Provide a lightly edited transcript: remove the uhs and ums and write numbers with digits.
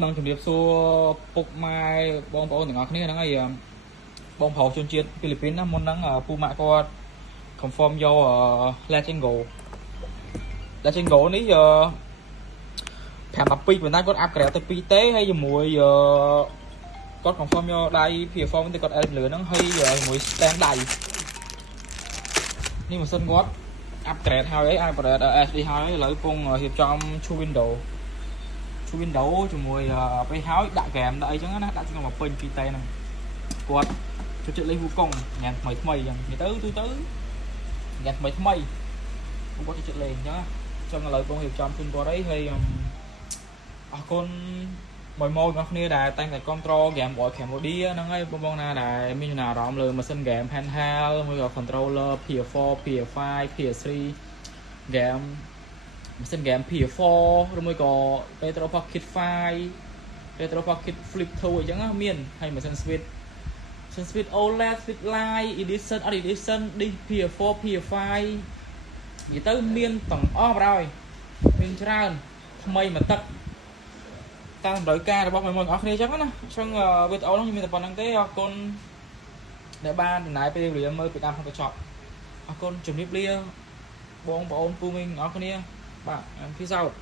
năng chuẩn bị xua bốc mai bong bóngទាំងអស់គ្នាហ្នឹងហើយបងប្រុសជនជាតិហ្វីលីពីនណាមុនហ្នឹងពូម៉ាក់គាត់ confirm យក Legend Go នេះ512ប៉ុន្តែគាត់ upgrade ទៅ2ទេហើយជាមួយគាត់ confirm យកដៃ PS4 ទៅគាត់ add លើហ្នឹងហើយជាមួយ stand ដៃនេះម៉ាស៊ីនគាត់ upgrade ហើយ upgrade SD ហើយឥឡូវពងរៀបចំឈូ window ជាមួយពេលហើយដាក់ game ដាក់អីចឹងណាដាក់ក្នុងមកពេញ2ទេហ្នឹងគាត់ចូលចិត្តលេងវូកុងញ៉ាំថ្មីចឹងនិយាយទៅញ៉ាំថ្មីគាត់ចូលចិត្តលេងចឹងឥឡូវបងរៀបចំជូនគាត់អីហើយអរគុណបងប្អូនគ្នាដែលតែងតែគ្រប់គ្រង game របស់ Cambodia ហ្នឹងហើយបងណាដែលមានចំណារអារម្មណ៍លើម៉ាស៊ីន game handheld មួយក៏ controller PS4 PS5 PS3 game ម៉ាស៊ីន game PS4 ឬមួយក៏ Retro Pocket 5 Retro Pocket Flip 2អញ្ចឹងមានហើយម៉ាស៊ីន Switch OLED Switch Lite Edition Edition PS4 PS5 និយាយទៅមានទាំងអស់បណ្ដោយមានច្រើនថ្មីមកទឹកតាមតម្រូវការរបស់បងប្អូនអរគ្នាអញ្ចឹងណាអញ្ចឹងវីដេអូនេះមានតែប៉ុណ្្នឹងទេអរគុណដែលបានចំណាយពេលវេលាមើលពីតាមក្នុងកញ្ចក់អរគុណជំរាបលាបងប្អូនពូមីងអរគ្នាបាទ peace out